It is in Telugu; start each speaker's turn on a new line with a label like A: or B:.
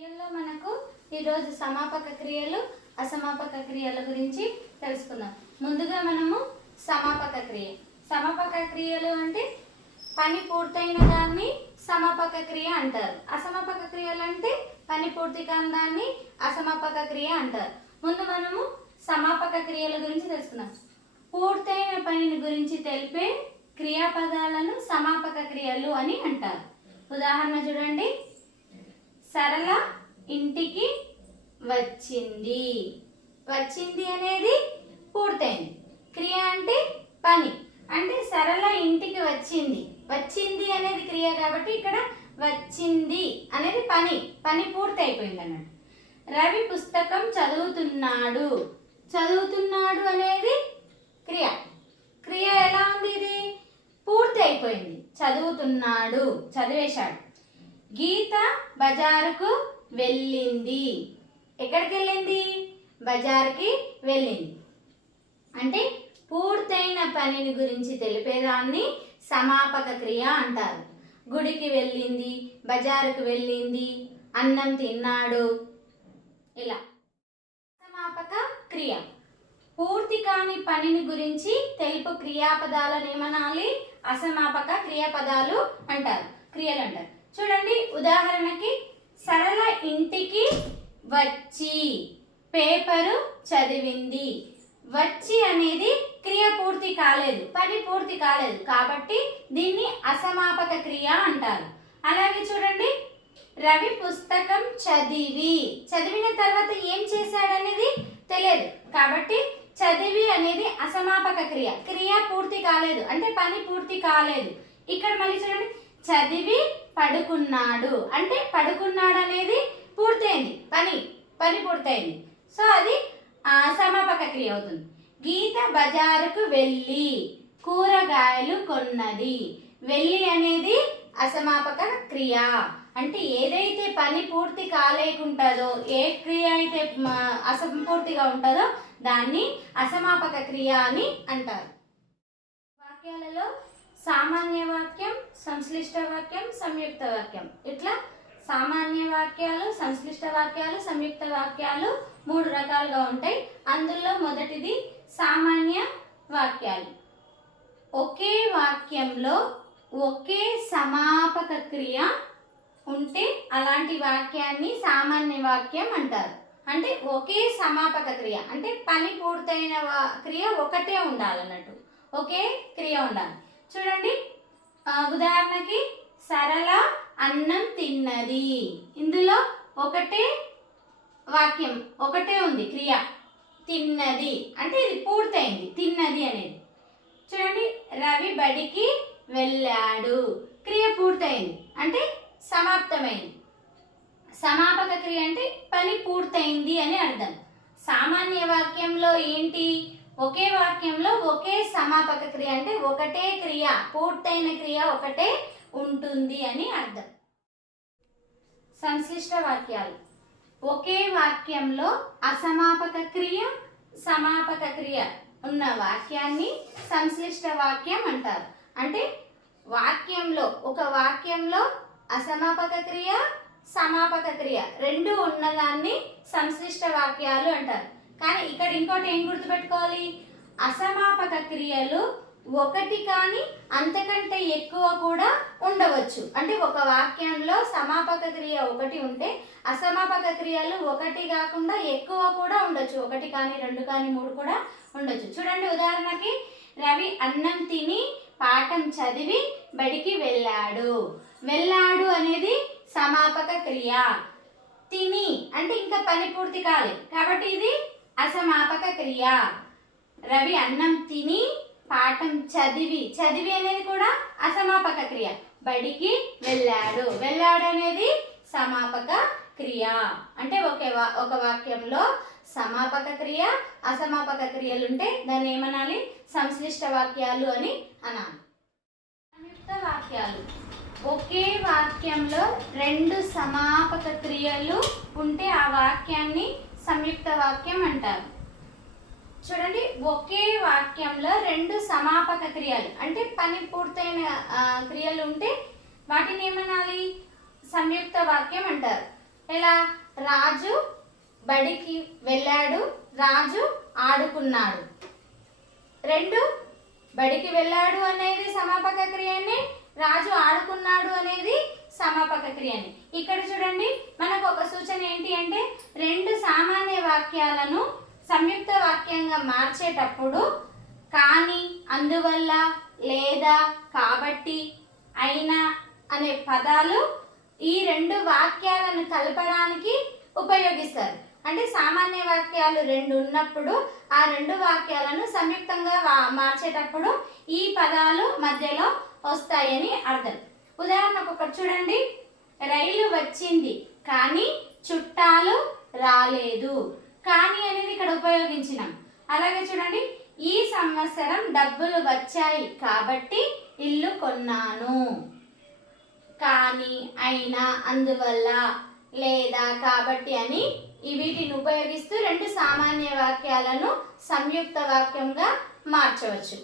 A: క్రియల్లో మనకు ఈరోజు సమాపక క్రియలు అసమాపక క్రియల గురించి తెలుసుకుందాం. ముందుగా మనము సమాపక క్రియ. సమాపక క్రియలు అంటే పని పూర్తయిన దాన్ని సమాపక క్రియ అంటారు. అసమాపక క్రియలు అంటే పని పూర్తి కాని దాన్ని అసమాపక క్రియ అంటారు. ముందు మనము సమాపక క్రియల గురించి తెలుసుకుందాం. పూర్తయిన పనిని గురించి తెలిపే క్రియాపదాలను సమాపక క్రియలు అని అంటారు. ఉదాహరణ చూడండి. సరళ ఇంటికి వచ్చింది. వచ్చింది అనేది పూర్తయింది. క్రియ అంటే పని. అంటే సరళ ఇంటికి వచ్చింది. వచ్చింది అనేది క్రియ కాబట్టి ఇక్కడ వచ్చింది అనేది పని. పని పూర్తి అయిపోయింది అన్నట్టు రవి పుస్తకం చదువుతున్నాడు. చదువుతున్నాడు అనేది క్రియ. క్రియ ఎలా ఉంది ఇది? పూర్తి అయిపోయింది చదువుతున్నాడు. చదివేశాడు. గీత బజారుకు వెళ్ళింది. ఎక్కడికి వెళ్ళింది బజారుకి వెళ్ళింది. అంటే పూర్తయిన పనిని గురించి తెలిపేదాన్ని సమాపక క్రియ అంటారు. గుడికి వెళ్ళింది బజారుకు వెళ్ళింది అన్నం తిన్నాడు. ఇలా. సమాపక క్రియ. పూర్తి కాని పనిని గురించి తెలుపు క్రియాపదాలను ఏమనాలి? అసమాపక క్రియాపదాలు అంటారు. క్రియలు అంటారు. చూడండి ఉదాహరణకి సరళ ఇంటికి వచ్చి పేపరు చదివింది. వచ్చి అనేది క్రియ పూర్తి కాలేదు పని పూర్తి కాలేదు. కాబట్టి దీన్ని అసమాపక క్రియ అంటారు. అలాగే చూడండి రవి పుస్తకం చదివి చదివిన తర్వాత ఏం చేశాడనేది తెలియదు. కాబట్టి చదివి అనేది అసమాపక క్రియ. క్రియ పూర్తి కాలేదు అంటే పని పూర్తి కాలేదు. ఇక్కడ మళ్ళీ చూడండి చదివి పడుకున్నాడు. అంటే పడుకున్నాడు అనేది పూర్తయింది. పని పని పూర్తయింది. సో అది సమాపక క్రియ అవుతుంది. గీత బజారుకు వెళ్ళి కూరగాయలు కొన్నది. వెళ్ళి అనేది అసమాపక క్రియ. అంటే ఏదైతే పని పూర్తి కాలేకుంటుందో ఏ క్రియ అయితే అసంపూర్తిగా ఉంటుందో దాన్ని అసమాపక క్రియ అని అంటారు. వాక్యాలలో సామాన్య వాక్యం సంశ్లిష్ట వాక్యం సంయుక్త వాక్యం. ఇట్లా సామాన్య వాక్యాలు సంశ్లిష్ట వాక్యాలు సంయుక్త వాక్యాలు మూడు రకాలుగా ఉంటాయి. అందులో మొదటిది సామాన్య వాక్యాలు. ఒకే వాక్యంలో ఒకే సమాపక క్రియ ఉంటే అలాంటి వాక్యాన్ని సామాన్య వాక్యం అంటారు. అంటే ఒకే సమాపక క్రియ. అంటే పని పూర్తయిన వా- క్రియ ఒకటే ఉండాలన్నట్టు. ఒకే క్రియ ఉండాలి. చూడండి. ఉదాహరణకి సరళ అన్నం తిన్నది. ఇందులో ఒకటే వాక్యం ఒకటే ఉంది క్రియ. తిన్నది. అంటే ఇది పూర్తయింది. తిన్నది అనేది. చూడండి రవి బడికి వెళ్ళాడు. క్రియ పూర్తయింది. అంటే సమాప్తమైంది. సమాపక క్రియ అంటే పని పూర్తయింది అని అర్థం. సామాన్య వాక్యంలో ఏంటి? ఒకే వాక్యంలో ఒకే సమాపక క్రియ అంటే ఒకటే క్రియ పూర్తయిన క్రియ ఒకటే ఉంటుంది అని అర్థం. సంశ్లిష్ట వాక్యాలు. ఒకే వాక్యంలో అసమాపక క్రియ సమాపక క్రియ ఉన్న వాక్యాన్ని సంశ్లిష్ట వాక్యం అంటారు. అంటే వాక్యంలో ఒక వాక్యంలో అసమాపక క్రియ సమాపక క్రియ రెండు ఉన్నదాన్ని సంశ్లిష్ట వాక్యాలు అంటారు. కానీ ఇక్కడ ఇంకోటి ఏం గుర్తుపెట్టుకోవాలి? అసమాపక క్రియలు ఒకటి కానీ అంతకంటే ఎక్కువ కూడా ఉండవచ్చు. అంటే ఒక వాక్యంలో సమాపక క్రియ ఒకటి ఉంటే అసమాపక క్రియలు ఒకటి కాకుండా ఎక్కువ కూడా ఉండొచ్చు. ఒకటి కానీ రెండు కానీ మూడు కూడా ఉండొచ్చు. చూడండి ఉదాహరణకి రవి అన్నం తిని పాఠం చదివి బడికి వెళ్ళాడు. వెళ్ళాడు అనేది సమాపక క్రియ. తిని అంటే ఇంకా పని పూర్తి కాలేదు కాబట్టి ఇది అసమాపక క్రియ రవి అన్నం తిని పాఠం చదివి చదివి అనేది కూడా అసమాపక క్రియ బడికి వెళ్ళాడు. వెళ్ళాడు అనేది సమాపక క్రియ అంటే ఒకే వా ఒక వాక్యంలో సమాపక క్రియ అసమాపక క్రియలు ఉంటే దాన్ని ఏమనాలి? సంశ్లిష్ట వాక్యాలు అని అనాలి. సంయుక్త వాక్యాలు. ఒకే వాక్యంలో రెండు సమాపక క్రియలు ఉంటే ఆ వాక్యాన్ని సంయుక్త వాక్యం అంటారు. చూడండి ఒకే వాక్యంలో రెండు సమాపక క్రియలు. అంటే పని పూర్తయిన క్రియలు ఉంటే వాటిని ఏమనాలి? సంయుక్త వాక్యం అంటారు. ఎలా? రాజు బడికి వెళ్ళాడు రాజు ఆడుకున్నాడు. రెండు బడికి వెళ్ళాడు అనేది సమాపక క్రియని రాజు ఆడుకున్నాడు అనేది సమాపక క్రియని. ఇక్కడ చూడండి మనకు ఒక సూచన ఏంటి అంటే రెండు వాక్యాలను సంయుక్త వాక్యంగా మార్చేటప్పుడు కానీ అందువల్ల లేదా కాబట్టి అయినా అనే పదాలు ఈ రెండు వాక్యాలను కలపడానికి ఉపయోగిస్తారు. అంటే సామాన్య వాక్యాలు రెండు ఉన్నప్పుడు ఆ రెండు వాక్యాలను సంయుక్తంగా మార్చేటప్పుడు ఈ పదాలు మధ్యలో వస్తాయని అర్థం. ఉదాహరణకు ఒకటి చూడండి. రైలు వచ్చింది కానీ చుట్టాలు రాలేదు. కానీ అనేది ఇక్కడ ఉపయోగించినాం. అలాగే చూడండి ఈ సంవత్సరం డబ్బులు వచ్చాయి కాబట్టి ఇల్లు కొన్నాను. కానీ అయినా అందువల్ల లేదా కాబట్టి అని వీటిని ఉపయోగిస్తూ రెండు సామాన్య వాక్యాలను సంయుక్త వాక్యంగా మార్చవచ్చు.